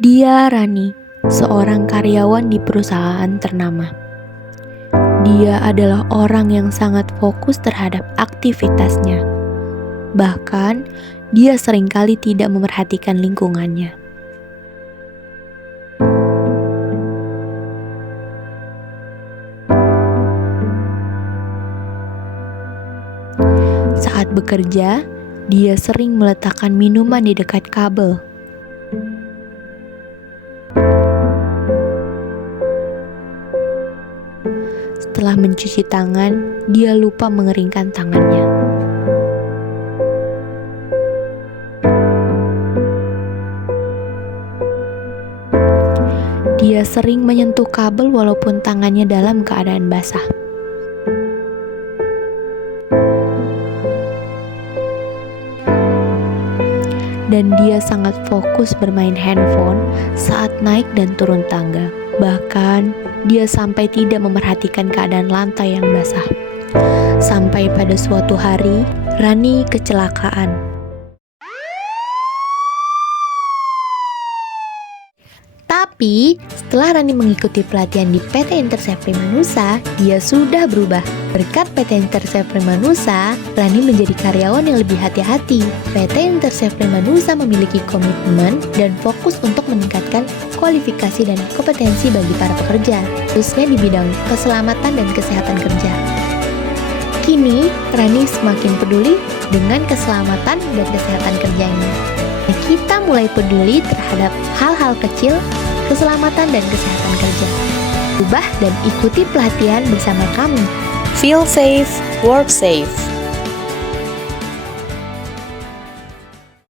Dia Rani, seorang karyawan di perusahaan ternama. Dia adalah orang yang sangat fokus terhadap aktivitasnya. Bahkan, dia seringkali tidak memerhatikan lingkungannya. Saat bekerja, dia sering meletakkan minuman di dekat kabel. Setelah mencuci tangan, dia lupa mengeringkan tangannya. Dia sering menyentuh kabel walaupun tangannya dalam keadaan basah. Dan dia sangat fokus bermain handphone saat naik dan turun tangga. Bahkan, dia sampai tidak memerhatikan keadaan lantai yang basah. Sampai pada suatu hari, Rani kecelakaan. Tapi, setelah Rani mengikuti pelatihan di PT Intercept Primanusa, dia sudah berubah. Berkat PT Intercept Primanusa, Rani menjadi karyawan yang lebih hati-hati. PT Intercept Primanusa memiliki komitmen dan fokus untuk meningkatkan kualifikasi dan kompetensi bagi para pekerja, khususnya di bidang keselamatan dan kesehatan kerja. Kini, Rani semakin peduli dengan keselamatan dan kesehatan kerjanya. Kita mulai peduli terhadap hal-hal kecil, keselamatan dan kesehatan kerja. Ubah dan ikuti pelatihan bersama kami. Feel safe, work safe.